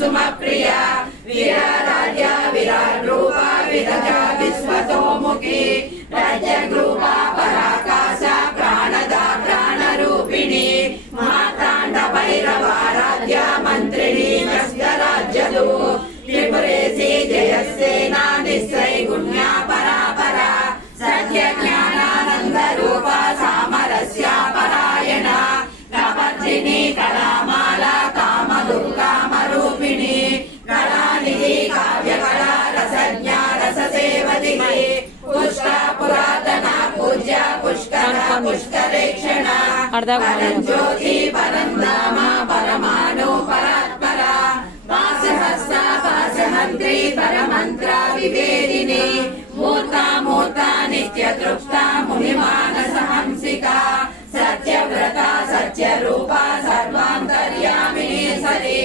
కుసుమ ప్రియ వీరారాధ్య పరంజ్యోతి పరంధామ పరమాణు పరాత్పర పాశహస్త పాశహంత్రి పరమంత్ర వివేదిని మూర్త మూర్త నిత్య తృప్త మునిమానస హంసిక సత్యవ్రత సత్యరూప సర్వాంతర్యామిని సరి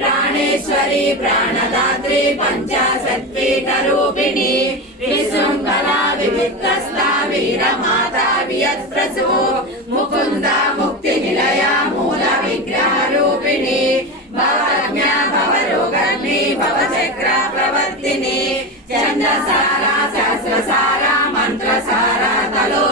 ప్రాణేశ్వరి ప్రాణదాత్రి పంచాశత్పీఠరూపిణి విశృంఖల వివిక్తస్థా వీరమాత వియత్ప్రసు ముకుంద ముక్తి నిలయ మూల విగ్రహ రూపిణి భవజ్ఞ భవరోగర్ణి భవచక్ర ప్రవర్తిని చంద్రసార సహస్రసార మంత్రసార తలో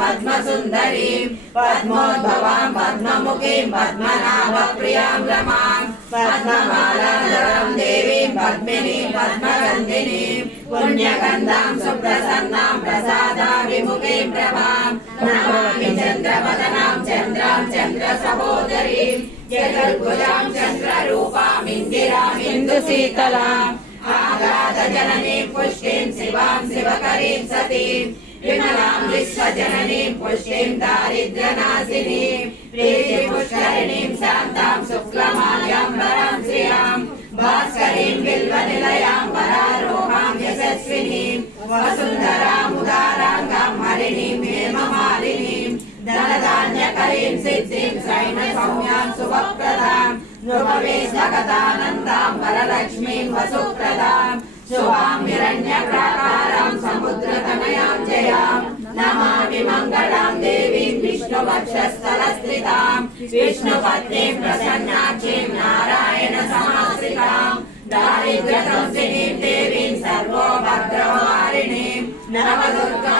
पद्मसुन्दरीं, पद्मोद्भवां, पद्ममुखीं, पद्मनाभप्रियाँ रमां पद्ममालाधरां देवीं, पद्मिनीं, पद्मगन्धिनीं, पुण्यगन्धां, सुप्रसन्नां प्रसादा विमुखीं प्रभां नमामि चन्द्रवदनां, चन्द्रां चन्द्रसहोदरीं चतुर्भुजां चन्द्ररूपाम् इन्दिराम् इन्दुशीतलाम् आगाधजननीं पुष्टिं, शिवां, शिवकरीं सतीम् विमलां विश्वजननीं पुष्टिं दारिद्र्यनाशिनीं, प्रीतिपुष्करिणीं शान्तां शुक्लमाल्यां वरां श्रियाँ भास्करीं बिल्वनिलयां वरारोहां यशस्विनीं वसुन्धरामुदाराङ्गां हरिणीं, हेममालिनीं, धनधान्यकरीं सिद्धिं सैन्यसौम्यां सुभप्रदां नृपवेशगतानन्दां, वरलक्ष्मीं वसुप्रदां शुभां हिरण्यप्राकारां సైన సౌమ్యాం జయాం నమామి మంగళాం దేవీం ప్రసన్నాక్షీం నారాయణ సమాశ్రితాం దేవీం సర్వోభద్రవారిణీం నవదుర్గా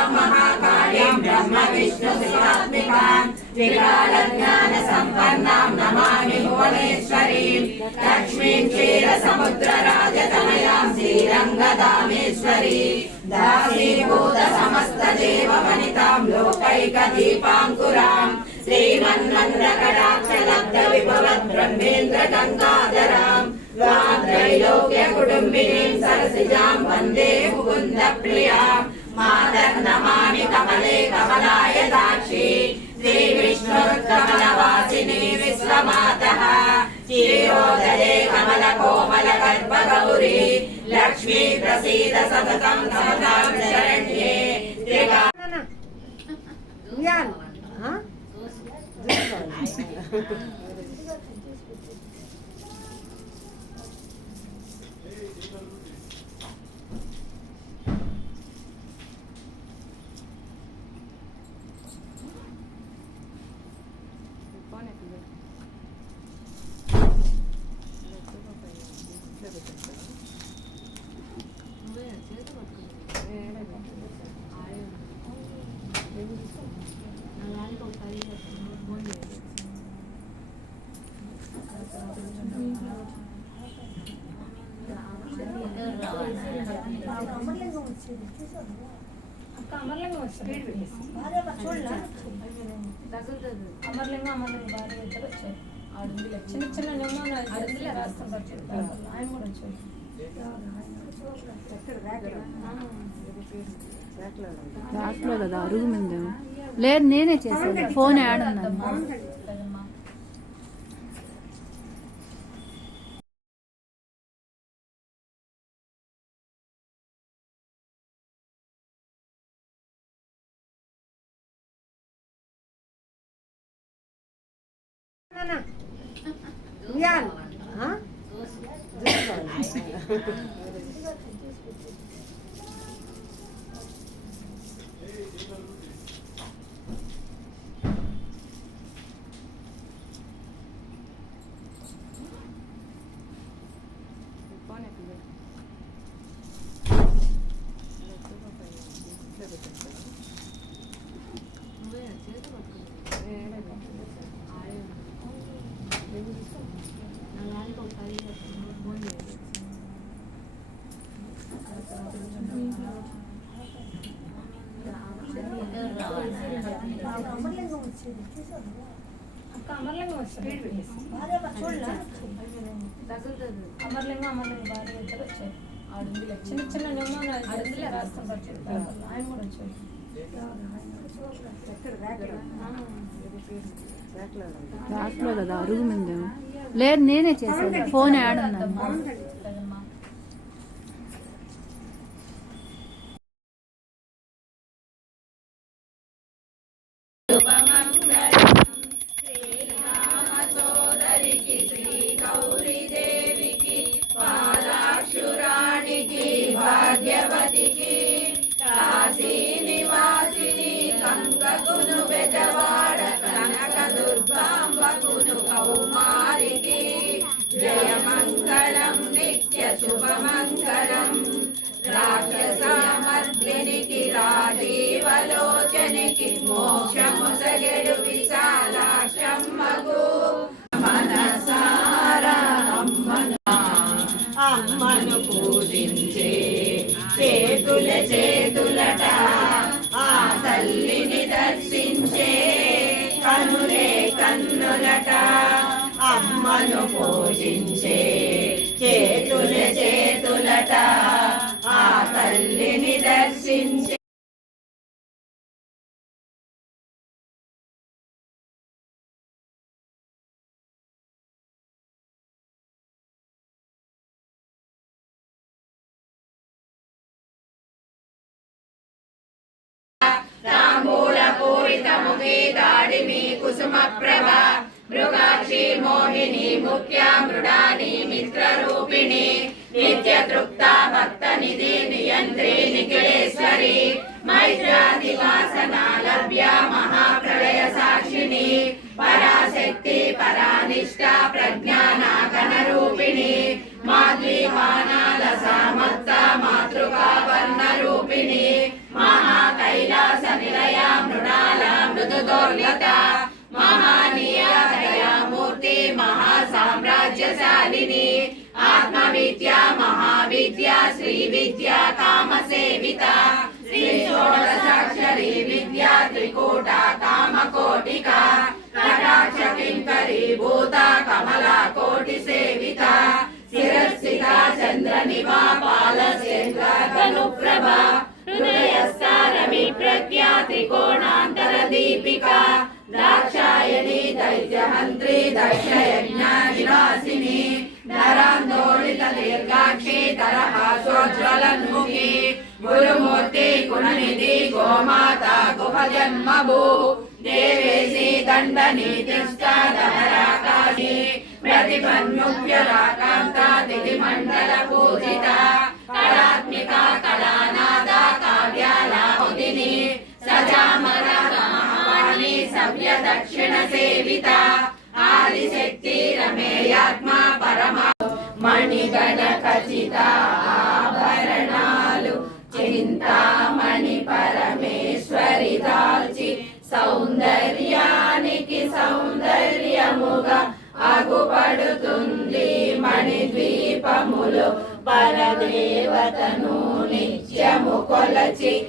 శివాత్మికాం సంపన్నాం నమామి భువనేశ్వరీం. లక్ష్మీం క్షీర సముద్ర రాజతనయాం శ్రీరంగదామేశ్వరీ దాసీభూత సమస్త దేవమణితాం లోకైక దీపాంకురాం శ్రీమన్మంద్ర కటాక్ష లబ్ధ విభవద్ బ్రహ్మేంద్ర గంగాధరాం ైలోక్య కుటుంబినీం సరసిజాం వందే ముకుంద ప్రియాం మాతర్ నమామి కమలే కమలాయ సాక్షి శ్రీ విష్ణు కమలవాసిని విశ్వమాత చిరోదరే కమల కోమల గర్భ గౌరీ లక్ష్మీ ప్రసీద సతతం సదాం అమర్లింగం అమర్లింగం భార్య ఇద్దరు వచ్చారు చిన్న చిన్న నిమ్మలు రాస్తుంటారు ఆయన కూడా వచ్చారు కదా అరుగు మీద. లేదు నేనే చేశాను ఫోన్ యాడ్ No, no. ఉయ్యాలి చూసుకోవాలి అమర్లింగం అమర్లింగం భార్య ఇద్దరు వచ్చారు చిన్న చిన్న నిమ్మలు ఆడుందిలే రాస్తుంటారు ఆయన కూడా వచ్చారు కదా అరుగు మిందేమో లేదు నేనే చేశాను ఫోన్ యాడ్ ఉన్నాను గంగకును బెజవాడ కనక దుర్గాంబకును కౌమారికి జయమంగళం నిత్య శుభమంగళం. రాక్షసామర్దినికి రాజీవలోచనికి మోక్షము సగడు విశాలాక్షమ్మకు మనసారా అమ్మను అమ్మను పూజించే చేతుల చేతు దర్శించే కనులే కన్నులట అమ్మను పూజించే చేతుల చేతులట ఆ తల్లిని దర్శించే సుమప్రభ మృగాక్షి మోహిని ముఖ్యా మృడాని మిత్రరూపిణి నిత్య తృప్త భక్త నిధి నియంత్రి నిఖిలేశ్వరి మైత్రాది వాసన లభ్య మహాప్రళయ సాక్షిని పరాశక్తి పరానిష్ట ప్రజ్ఞానాగణ రూపిణి మాద్రీవానాల సమత్త మాతృకావర్ణ రూపిణి మహాకైలాస నిలయ మృణాల మృదు మృదుదోర్లిత మహానీయ దయామూర్తి మహా సామ్రాజ్యశాలిని ఆత్మ విద్య మహావిద్య శ్రీ విద్య కామ సేవిత శ్రీ షోడశాక్షరి విద్య త్రికూట కామ కోటిక కటాక్ష కింకరీ భూత కమలా కోటి సేవిత శిరస్థిత చంద్ర నివాపాల తను ప్రభ హృదయస్థారమి ప్రజ్ఞా త్రికోణాంతర దీపిక दाक्षायणी दैत्यहन्त्री दक्षयज्ञानिवासिनी नरान्दोलितदीर्घाक्षी तरहासोज्ज्वलन्मुखी गुरुमूर्ति गुणनिधि गोमाता गुहजन्मभूः देवेशी दण्डनीतिष्टादहराकाशी प्रतिपन्मुख्यराकान्तादिमण्डलपूजिता దక్షిణ సేవిత. ఆదిశక్తి రమేయాత్మ పరమ. మణిగణ ఖచ్చిత ఆభరణాలు. చింతామణి పరమేశ్వరి దాల్చి. సౌందర్యానికి సౌందర్యముగా అగుపడుతుంది మణి ద్వీపములు పరదేవతను నిత్యము కొలచి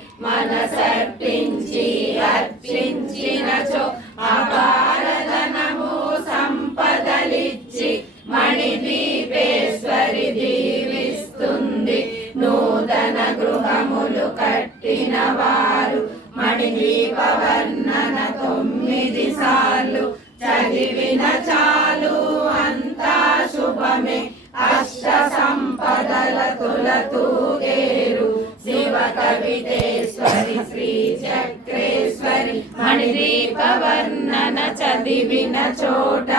దీవిస్తుంది నూతన గృహములు కట్టిన వారు మణిద్వీప వర్ణన తొమ్మిది సార్లు. చదివిన చాలు అంతా శుభమే. అష్ట సంపదల తులతూగేరు శివ కవితేశ్వరి శ్రీ చక్రేశ్వరి. మణిదీప దీపవర్ణన చదివిన చోట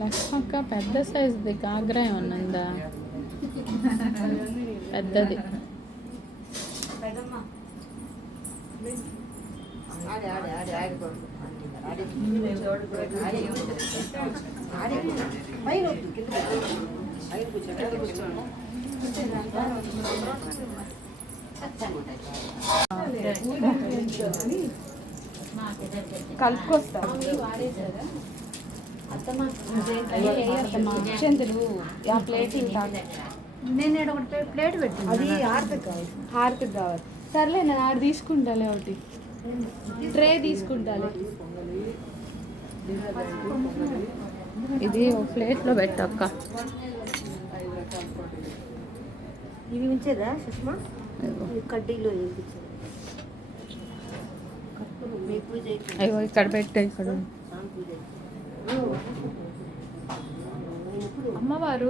లక్ష్మక్క పెద్ద సైజుది కాగ్రా ఏమన్నా ఉందా పెద్దది. కలుపుకొస్తా అక్షంతలు ఆ ప్లేట్ ఇంకా నేను ఈడ ఒకటి ప్లేట్ పెట్టాను అది హారతికి కావాలి సర్లే నేను ఆడ తీసుకుంటాలే ఒకటి ట్రే తీసుకుంటాలే ఇది ఒక ప్లేట్లో పెట్టక్క ఇది ఉంచేదా సుష్మా? కడ్డీలో. అయ్యో ఇక్కడ పెట్టు ఇక్కడ. అమ్మవారు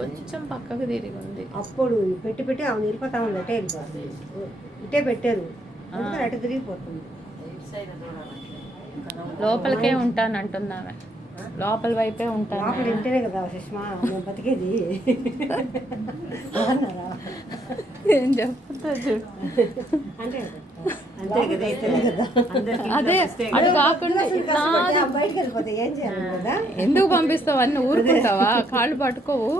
కొంచెం పక్కకు తిరిగి ఉంది. అప్పుడు పెట్టి పెట్టి ఆమె వెళ్ళిపోతా ఉంది అటే వెళ్ళిపోతుంది ఇటే పెట్టారు. అటు తిరిగిపోతుంది లోపలికే ఉంటానంటుంది ఆమె లోపల వైపే ఉంటాను. లోపల ఇంటేనే కదా సుష్మా బతికేది. అన్నారా? ఏం చెప్తా చూడు అదే అటు కాకుండా ఎందుకు పంపిస్తావు? అన్ని ఊరుకుంటావా? కాళ్ళు పట్టుకోవు.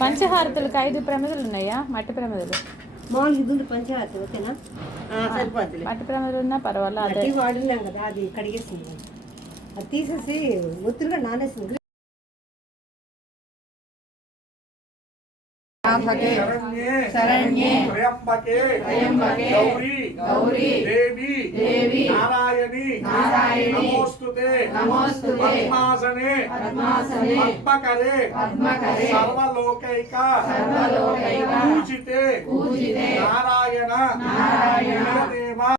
పంచహారతులకు ఐదు ప్రమిదలు ఉన్నాయా? మట్టి ప్రమిదలు. మామూలుగా ఇది ఉంది పంచాయతీ ఓకేనా? ఆ, సరిపోద్దులే. మట్టి ప్రమిదలు ఉన్నా పర్వాలేదు వాడినాం కదా అది కడిగేసింది అది తీసేసి ఒత్తులుగా నానేసింది. त्र्यंबके शरण्ये त्र्यंबके त्र्यंबके गौरी गौरी देवी देवी नारायणी नारायणी नमोस्तुते नमोस्तुते पद्मासने पद्मासने पद्मकरे पद्मकरे सर्वलोकैका सर्वलोकैका पूजिते पूजिते नारायण नारायण देवा